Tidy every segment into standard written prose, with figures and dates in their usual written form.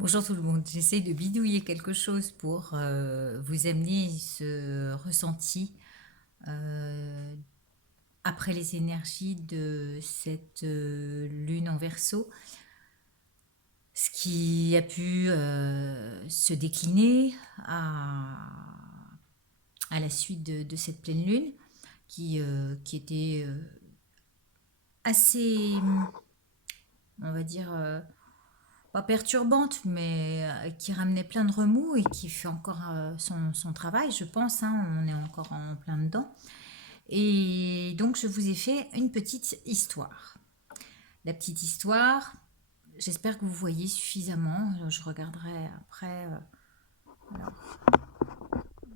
Bonjour tout le monde, j'essaie de bidouiller quelque chose pour vous amener ce ressenti euh, après les énergies de cette lune en Verseau, ce qui a pu se décliner à la suite de cette pleine lune qui était assez, on va dire, pas perturbante, mais qui ramenait plein de remous et qui fait encore son travail, je pense. Hein, on est encore en plein dedans. Et donc, je vous ai fait une petite histoire. La petite histoire, j'espère que vous voyez suffisamment. Je regarderai après. Alors,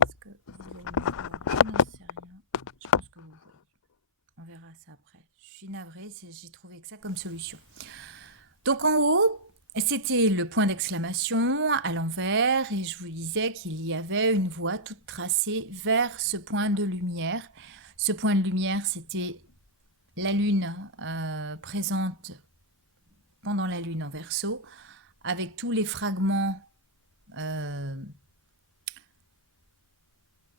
est-ce que vous allez me voir? Je n'en sais rien. Je pense que vous voyez. On verra ça après. Je suis navrée, j'ai trouvé que ça comme solution. Donc en haut, c'était le point d'exclamation à l'envers et je vous disais qu'il y avait une voie toute tracée vers ce point de lumière. Ce point de lumière, c'était la lune présente pendant la lune en Verseau, avec tous les fragments euh,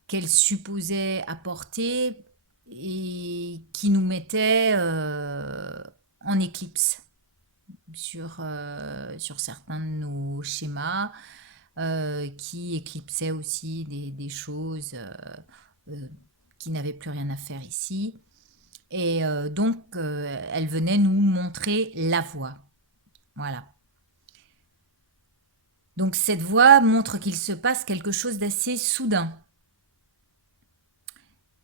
qu'elle supposait apporter et qui nous mettaient en éclipse sur certains de nos schémas, qui éclipsaient aussi des choses euh, qui n'avaient plus rien à faire ici. Et donc, elle venait nous montrer la voie. Voilà. Donc, cette voie montre qu'il se passe quelque chose d'assez soudain.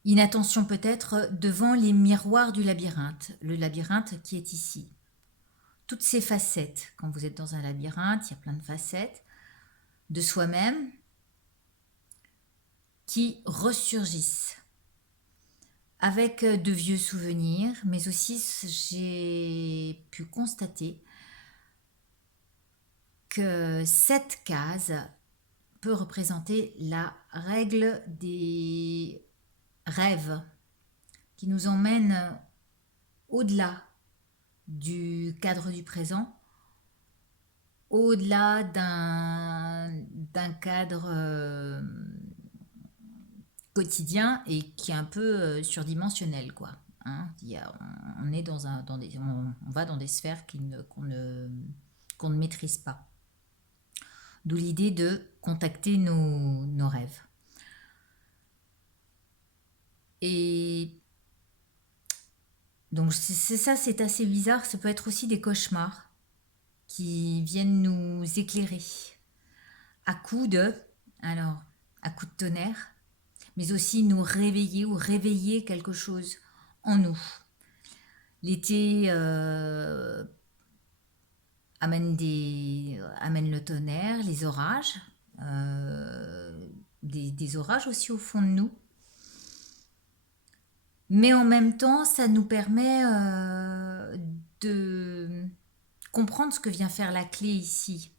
Inattention peut-être devant les miroirs du labyrinthe, le labyrinthe qui est ici. Toutes ces facettes, quand vous êtes dans un labyrinthe, il y a plein de facettes de soi-même qui ressurgissent avec de vieux souvenirs, mais aussi j'ai pu constater que cette case peut représenter la règle des rêves qui nous emmène au-delà du cadre du présent, au-delà d'un cadre quotidien et qui est un peu surdimensionnel, quoi. Hein, on est on va dans des sphères qu'on ne maîtrise pas. D'où l'idée de contacter nos rêves. Et donc c'est ça, c'est assez bizarre. Ça peut être aussi des cauchemars qui viennent nous éclairer à coups de, alors, à coups de tonnerre, mais aussi nous réveiller ou réveiller quelque chose en nous. L'été amène le tonnerre, les orages, des orages aussi au fond de nous. Mais en même temps, ça nous permet de comprendre ce que vient faire la clé ici.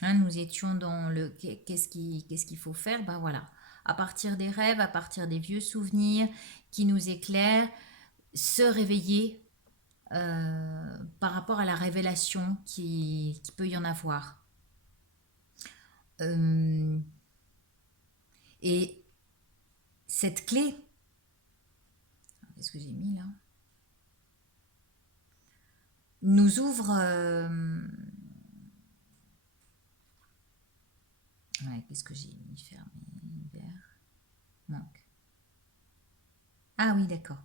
Hein, nous étions dans le qu'est-ce qu'il faut faire. Ben voilà, à partir des rêves, à partir des vieux souvenirs qui nous éclairent, se réveiller par rapport à la révélation qui peut y en avoir. Euh, et cette clé, qu'est-ce que j'ai mis là, nous ouvre. Ouais, qu'est-ce que j'ai mis, fermé, vert, manque. Ah oui, d'accord.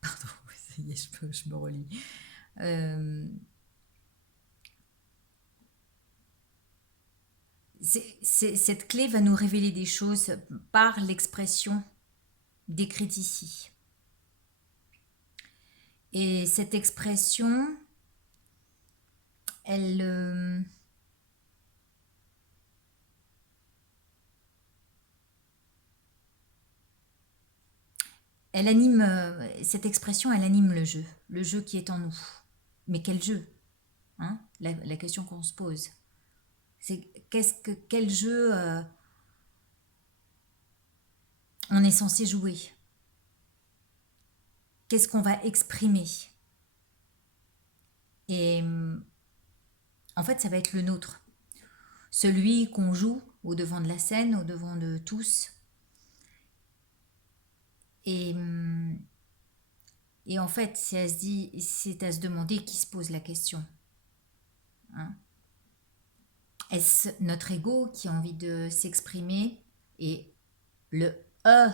Pardon, ça y est, je me relis. Euh, cette clé va nous révéler des choses par l'expression décrite ici. Et cette expression, elle, elle anime, cette expression, elle anime le jeu qui est en nous. Mais quel jeu, hein, la question qu'on se pose, c'est quel jeu on est censé jouer? Qu'est-ce qu'on va exprimer? Et en fait, ça va être le nôtre. celui qu'on joue au devant de la scène, au devant de tous. Et, et en fait, c'est à se demander qui se pose la question. Hein. Est-ce notre ego qui a envie de s'exprimer et le E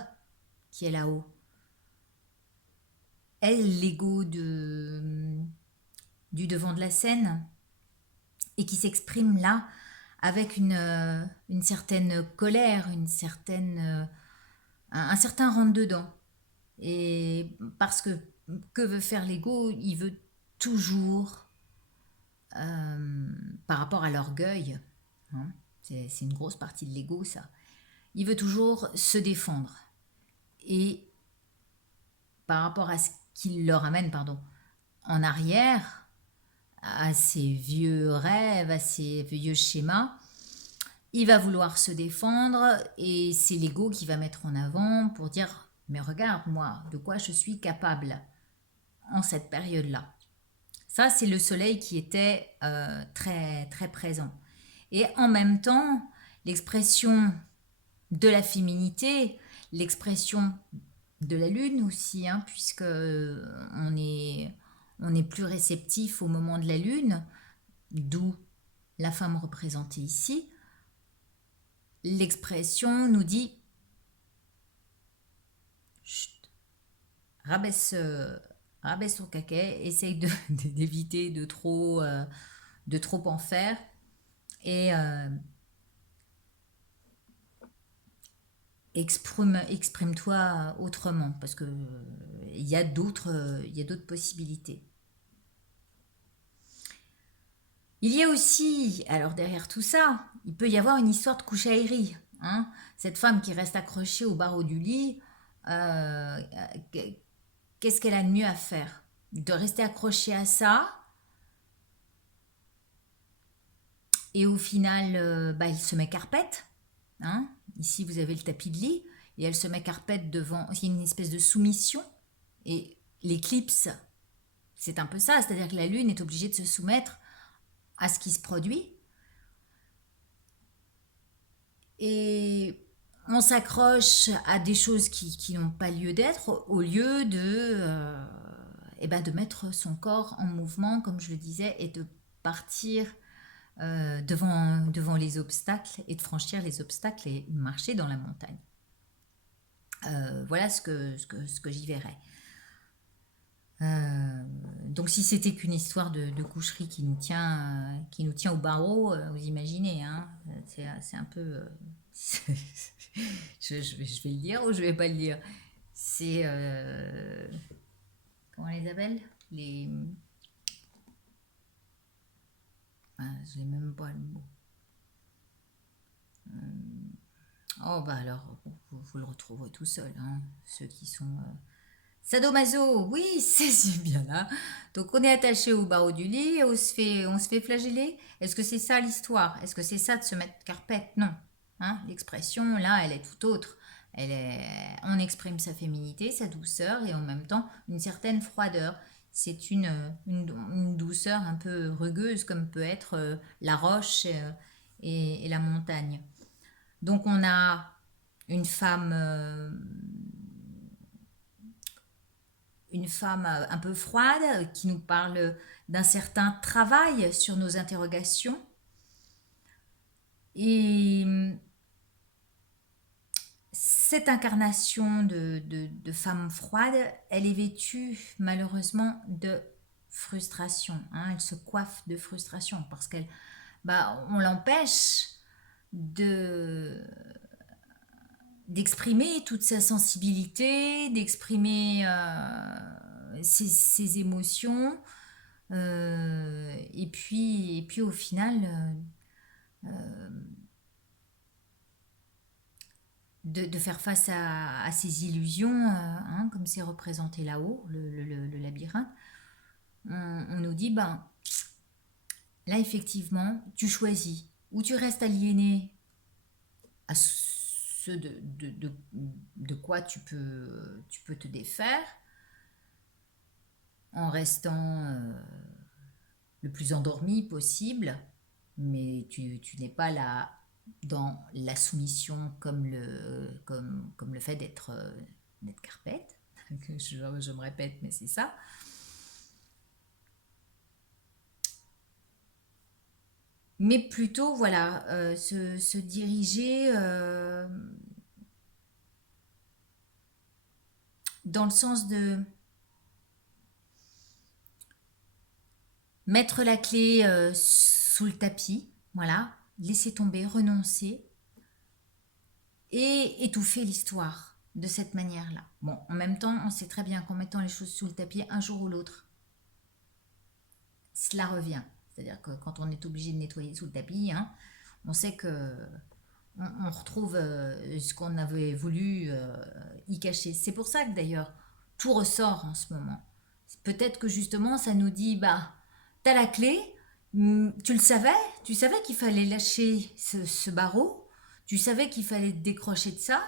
qui est là-haut? Est l'ego du devant de la scène et qui s'exprime là avec une certaine colère, un certain rentre-dedans. Et parce que veut faire l'ego? Il veut toujours, par rapport à l'orgueil, hein, c'est une grosse partie de l'ego ça, il veut toujours se défendre. Et par rapport à ce qu'il leur amène, pardon, en arrière, à ses vieux rêves, à ses vieux schémas, il va vouloir se défendre et c'est l'ego qui va mettre en avant pour dire mais regarde moi de quoi je suis capable en cette période-là. Ça c'est le soleil qui était très très présent. Et en même temps, l'expression de la féminité, l'expression de la lune aussi, hein, puisque on est plus réceptif au moment de la lune, d'où la femme représentée ici. L'expression nous dit chut, rabaisse, rabaisse ton caquet, essaye d'éviter de trop en faire et exprime-toi autrement parce que il y a d'autres possibilités. Il y a aussi, alors derrière tout ça, il peut y avoir une histoire de couche-aérie. Hein. Cette femme qui reste accrochée au barreau du lit, euh, qu'est-ce qu'elle a de mieux à faire? De rester accrochée à ça, et au final, elle se met carpette. Hein. Ici, vous avez le tapis de lit, et elle se met carpette devant. Il y a une espèce de soumission, et l'éclipse, c'est un peu ça, c'est-à-dire que la Lune est obligée de se soumettre à ce qui se produit. Et on s'accroche à des choses qui n'ont pas lieu d'être au lieu de mettre son corps en mouvement, comme je le disais, et de partir devant les obstacles et de franchir les obstacles et marcher dans la montagne. Voilà ce que j'y verrais. Donc si c'était qu'une histoire de coucherie qui nous tient au barreau, vous imaginez, hein, c'est un peu... je vais le dire ou je vais pas le dire. C'est... comment on les appelle? Les... je n'ai même pas le mot. Oh bah alors, vous le retrouverez tout seul, hein, ceux qui sont... Sadomaso, oui, c'est bien là. Donc on est attaché au barreau du lit, et on se fait flageller. Est-ce que c'est ça l'histoire? Est-ce que c'est ça de se mettre carpette? Non. Hein, l'expression, là, elle est tout autre. On exprime sa féminité, sa douceur et en même temps une certaine froideur. C'est une douceur un peu rugueuse comme peut être la roche et la montagne. Donc on a une femme un peu froide qui nous parle d'un certain travail sur nos interrogations. Et cette incarnation de femme froide, elle est vêtue malheureusement de frustration. Hein. Elle se coiffe de frustration parce on l'empêche de d'exprimer toute sa sensibilité, d'exprimer ses émotions. Et puis au final, de faire face à ces illusions, hein, comme c'est représenté là-haut, le labyrinthe, on nous dit, là effectivement, tu choisis, ou tu restes aliéné à ce de quoi tu peux te défaire, en restant le plus endormi possible, mais tu n'es pas là dans la soumission comme le fait d'être carpette. Je me répète, mais c'est ça. Mais plutôt, voilà, se diriger dans le sens de mettre la clé sous le tapis, voilà, laisser tomber, renoncer et étouffer l'histoire de cette manière-là. Bon, en même temps, on sait très bien qu'en mettant les choses sous le tapis, un jour ou l'autre, cela revient. C'est-à-dire que quand on est obligé de nettoyer sous le tapis, hein, on sait que on retrouve ce qu'on avait voulu y cacher. C'est pour ça que d'ailleurs, tout ressort en ce moment. Peut-être que justement, ça nous dit, bah, t'as la clé, tu le savais, tu savais qu'il fallait lâcher ce barreau, tu savais qu'il fallait te décrocher de ça,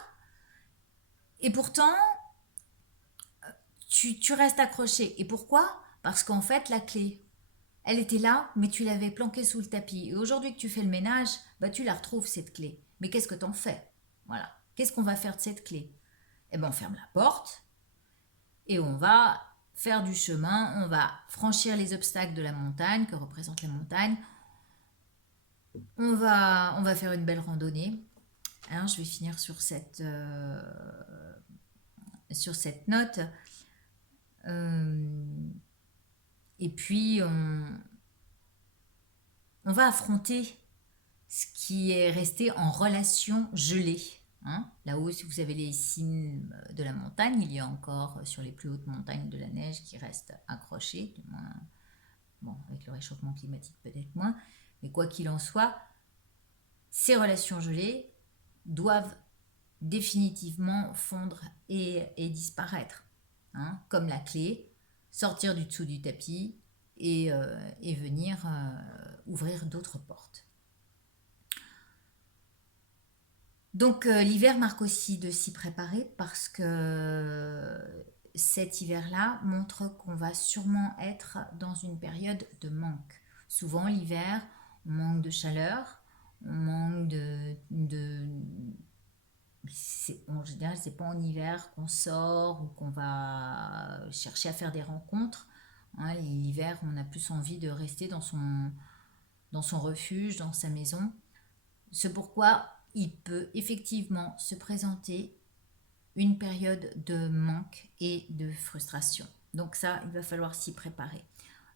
et pourtant, tu restes accroché. Et pourquoi? Parce qu'en fait, la clé, elle était là, mais tu l'avais planquée sous le tapis. Et aujourd'hui que tu fais le ménage, bah, tu la retrouves, cette clé. Mais qu'est-ce que t'en fais? Voilà. Qu'est-ce qu'on va faire de cette clé? Eh ben, on ferme la porte et on va faire du chemin, on va franchir les obstacles de la montagne, que représente la montagne. On va faire une belle randonnée. Alors, je vais finir sur cette note. Euh, et puis, on va affronter ce qui est resté en relation gelée. Hein. Là-haut, si vous avez les cimes de la montagne, il y a encore sur les plus hautes montagnes de la neige qui reste accrochée, du moins, bon, avec le réchauffement climatique peut-être moins, mais quoi qu'il en soit, ces relations gelées doivent définitivement fondre et disparaître, hein, comme la clé, sortir du dessous du tapis et venir ouvrir d'autres portes. Donc l'hiver marque aussi de s'y préparer parce que cet hiver-là montre qu'on va sûrement être dans une période de manque. Souvent l'hiver, on manque de chaleur, on manque en général, c'est pas en hiver qu'on sort ou qu'on va chercher à faire des rencontres. Hein, l'hiver, on a plus envie de rester dans son refuge, dans sa maison. C'est pourquoi il peut effectivement se présenter une période de manque et de frustration. Donc ça, il va falloir s'y préparer.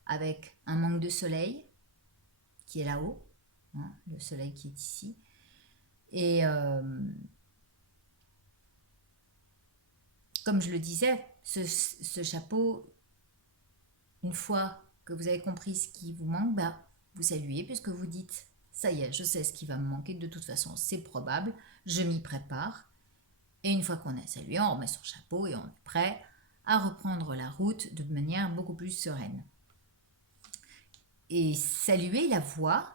Avec un manque de soleil qui est là-haut, hein, le soleil qui est ici. Et comme je le disais, ce chapeau, une fois que vous avez compris ce qui vous manque, bah, vous saluez puisque vous dites, ça y est, je sais ce qui va me manquer, de toute façon c'est probable, je m'y prépare. Et une fois qu'on a salué, on remet son chapeau et on est prêt à reprendre la route de manière beaucoup plus sereine. Et saluer la voie,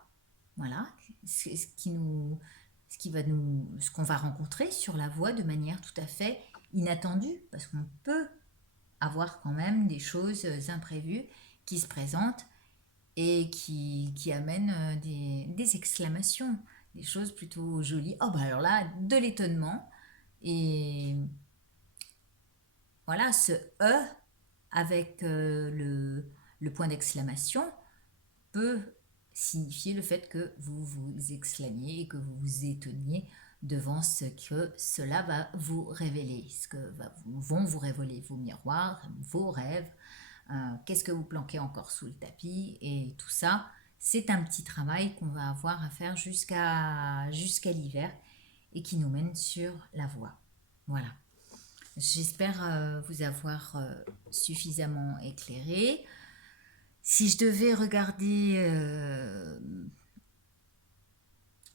voilà, ce qu'on va rencontrer sur la voie de manière tout à fait inattendue, parce qu'on peut avoir quand même des choses imprévues qui se présentent et qui amènent des exclamations, des choses plutôt jolies. Oh bah alors là, de l'étonnement. Et voilà, ce E avec le point d'exclamation peut signifier le fait que vous vous exclamiez et que vous vous étonniez devant ce que cela va vous révéler, ce que vont vous révéler vos miroirs, vos rêves, qu'est-ce que vous planquez encore sous le tapis et tout ça. C'est un petit travail qu'on va avoir à faire jusqu'à l'hiver et qui nous mène sur la voie. Voilà. J'espère vous avoir suffisamment éclairé. Si je devais regarder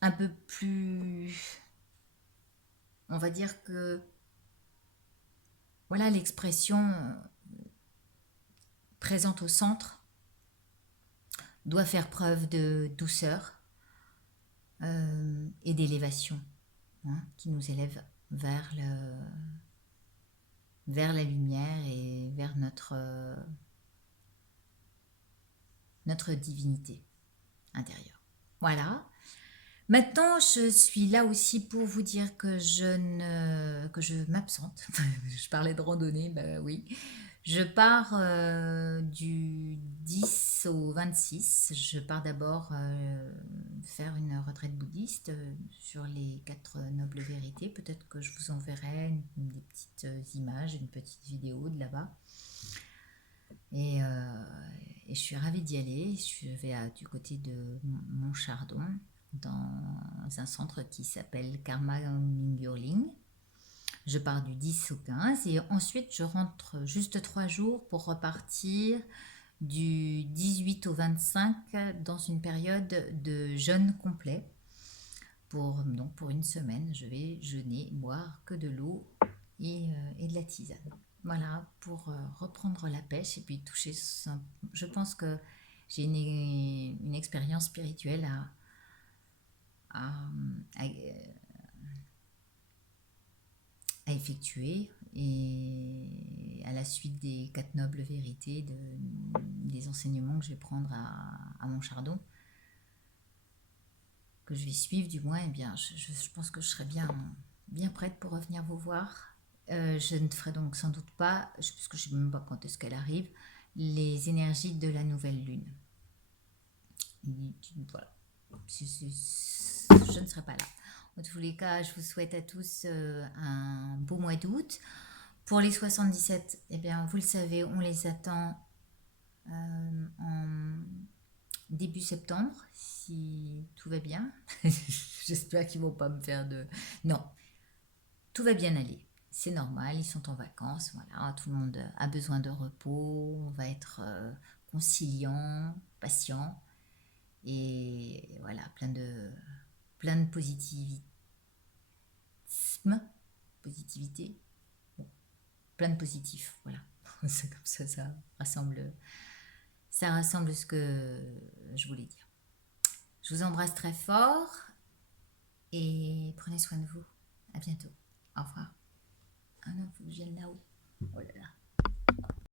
un peu plus, on va dire que voilà, l'expression présente au centre doit faire preuve de douceur et d'élévation, hein, qui nous élève vers la lumière et vers notre divinité intérieure. Voilà. Maintenant, je suis là aussi pour vous dire que je m'absente. Je parlais de randonnée, bah oui. Je pars du 10 au 26. Je pars d'abord faire une retraite bouddhiste sur les quatre nobles vérités. Peut-être que je vous enverrai des petites images, une petite vidéo de là-bas. Et, euh, et je suis ravie d'y aller. Je vais du côté de Montchardon, dans un centre qui s'appelle Karma Mingurling. Je pars du 10 au 15 et ensuite je rentre juste 3 jours pour repartir du 18 au 25 dans une période de jeûne complet. Donc pour une semaine, je vais jeûner, boire que de l'eau et de la tisane. Voilà, pour reprendre la pêche et puis toucher. Je pense que j'ai une expérience spirituelle à, à, à effectuer et à la suite des quatre nobles vérités, des enseignements que je vais prendre à Montchardon, que je vais suivre du moins, eh bien, je pense que je serai bien prête pour revenir vous voir. Je ne ferai donc sans doute pas, puisque je ne sais même pas quand est-ce qu'elle arrive, les énergies de la nouvelle lune. Voilà. Je ne serai pas là. En tous les cas, je vous souhaite à tous un beau mois d'août. Pour les 77, eh bien, vous le savez, on les attend en début septembre, si tout va bien. J'espère qu'ils vont pas me faire de... Non, tout va bien aller. C'est normal, ils sont en vacances, voilà, tout le monde a besoin de repos, on va être conciliant, patient, et voilà, plein de positivité, bon, plein de positifs, voilà. C'est comme ça rassemble ce que je voulais dire. Je vous embrasse très fort et prenez soin de vous. À bientôt. Au revoir. Ah non, il faut que je vienne là-haut. Oh là là.